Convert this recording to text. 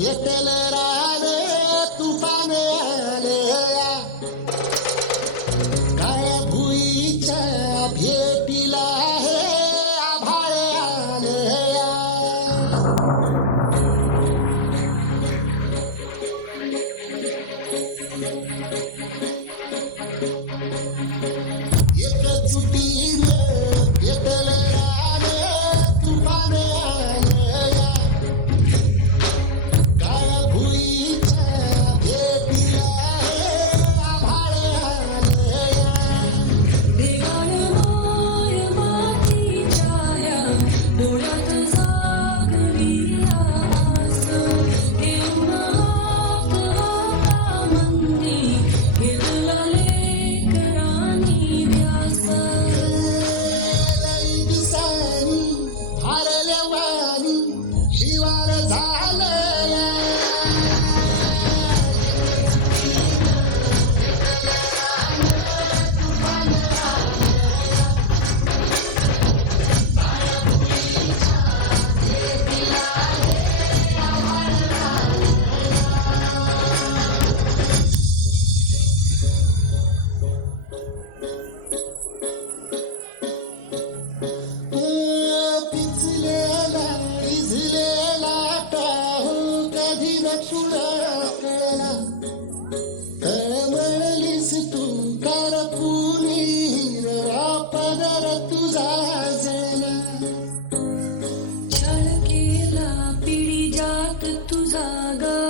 येतेल राने तुफान आले या काळ्या भुईच्या भेटीला हे आभाळ आले या एकजुटीने येतेल राने तुफान आले या काळ्या भुईच्या भेटीला हे आभाळ आले या देवाण मोर मातीच्या या डोळ्यात जागली आस येऊन हाक मंदी घेतला लेकरांनी ध्यास लई दिसानी हारल्या वाणी शिवार झालं या पिचलेला इझलेला टाहू कधी न कळला तळमळलीस तू करपुनी पदर तुझा जळला छळ केला पिढी जात तुझा ग